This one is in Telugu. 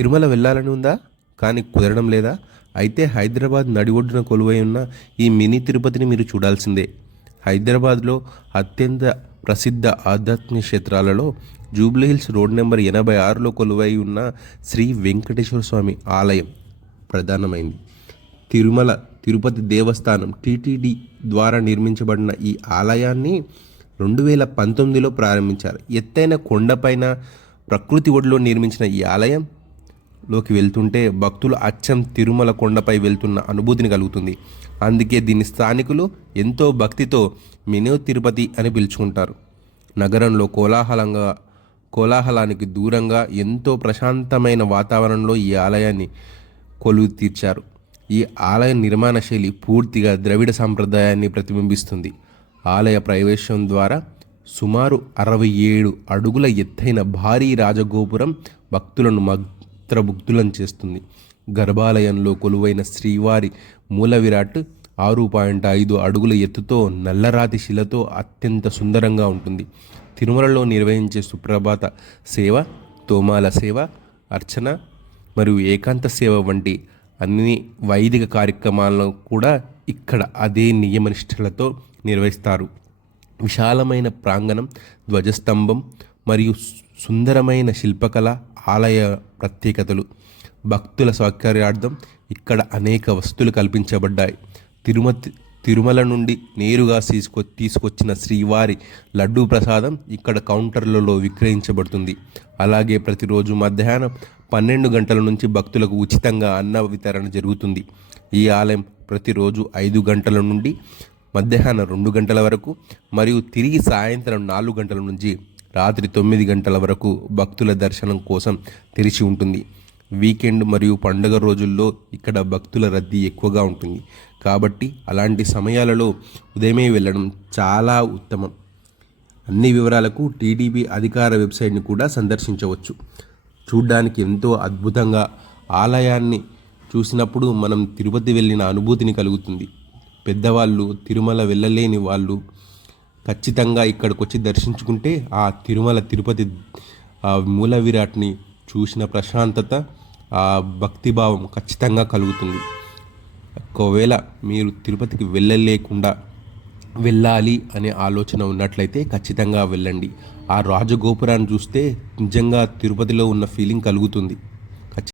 తిరుమల వెళ్ళాలని ఉందా? కానీ కుదరడం లేదా? అయితే హైదరాబాద్ నడిఒడ్డున కొలువై ఉన్న ఈ మినీ తిరుపతిని మీరు చూడాల్సిందే. హైదరాబాద్లో అత్యంత ప్రసిద్ధ ఆధ్యాత్మిక క్షేత్రాలలో జూబ్లీహిల్స్ రోడ్ నెంబర్ 86లో కొలువై ఉన్న శ్రీ వెంకటేశ్వర స్వామి ఆలయం ప్రధానమైంది. తిరుపతి దేవస్థానం టీటీడీ ద్వారా నిర్మించబడిన ఈ ఆలయాన్ని 2019లో ప్రారంభించారు. ఎత్తైన కొండపైన ప్రకృతి ఒడిలో నిర్మించిన ఈ ఆలయంలోకి వెళ్తుంటే భక్తులు అచ్చం తిరుమల కొండపై వెళ్తున్న అనుభూతిని కలుగుతుంది. అందుకే దీన్ని స్థానికులు ఎంతో భక్తితో మినీ తిరుపతి అని పిలుచుకుంటారు. నగరంలో కోలాహలానికి దూరంగా ఎంతో ప్రశాంతమైన వాతావరణంలో ఈ ఆలయాన్ని కొలువు తీర్చారు. ఈ ఆలయ నిర్మాణ శైలి పూర్తిగా ద్రవిడ సాంప్రదాయాన్ని ప్రతిబింబిస్తుంది. ఆలయ ప్రవేశం ద్వారా సుమారు 67 అడుగుల ఎత్తైన భారీ రాజగోపురం భక్తులను మంత్రముగ్ధులను చేస్తుంది. గర్భాలయంలో కొలువైన శ్రీవారి మూల విరాట్ 6.5 అడుగుల ఎత్తుతో నల్లరాతి శిలతో అత్యంత సుందరంగా ఉంటుంది. తిరుమలలో నిర్వహించే సుప్రభాత సేవ, తోమాల సేవ, అర్చన మరియు ఏకాంత సేవ వంటి అన్ని వైదిక కార్యక్రమాలను కూడా ఇక్కడ అదే నియమనిష్టలతో నిర్వహిస్తారు. విశాలమైన ప్రాంగణం, ధ్వజస్తంభం మరియు సుందరమైన శిల్పకళ ఆలయ ప్రత్యేకతలు. భక్తుల సౌకర్యార్థం ఇక్కడ అనేక వస్తువులు కల్పించబడ్డాయి. తిరుమల నుండి నేరుగా తీసుకొచ్చిన శ్రీవారి లడ్డూ ప్రసాదం ఇక్కడ కౌంటర్లలో విక్రయించబడుతుంది. అలాగే ప్రతిరోజు మధ్యాహ్నం 12 గంటల నుంచి భక్తులకు ఉచితంగా అన్న వితరణ జరుగుతుంది. ఈ ఆలయం ప్రతిరోజు 5 గంటల నుండి మధ్యాహ్నం 2 గంటల వరకు మరియు తిరిగి సాయంత్రం 4 గంటల నుంచి రాత్రి 9 గంటల వరకు భక్తుల దర్శనం కోసం తెరిచి ఉంటుంది. వీకెండ్ మరియు పండుగ రోజుల్లో ఇక్కడ భక్తుల రద్దీ ఎక్కువగా ఉంటుంది. కాబట్టి అలాంటి సమయాలలో ఉదయమే వెళ్ళడం చాలా ఉత్తమం. అన్ని వివరాలకు టీటీడీ అధికార వెబ్సైట్ని కూడా సందర్శించవచ్చు. చూడ్డానికి ఎంతో అద్భుతంగా ఆలయాన్ని చూసినప్పుడు మనం తిరుపతి వెళ్ళిన అనుభూతిని కలుగుతుంది. పెద్దవాళ్ళు, తిరుమల వెళ్ళలేని వాళ్ళు ఖచ్చితంగా ఇక్కడికి వచ్చి దర్శించుకుంటే ఆ తిరుపతి ఆ మూల విరాట్ని చూసిన ప్రశాంతత, ఆ భక్తిభావం ఖచ్చితంగా కలుగుతుంది. ఒకవేళ మీరు తిరుపతికి వెళ్ళాలి అనే ఆలోచన ఉన్నట్లయితే ఖచ్చితంగా వెళ్ళండి. ఆ రాజగోపురాన్ని చూస్తే నిజంగా తిరుపతిలో ఉన్న ఫీలింగ్ కలుగుతుంది.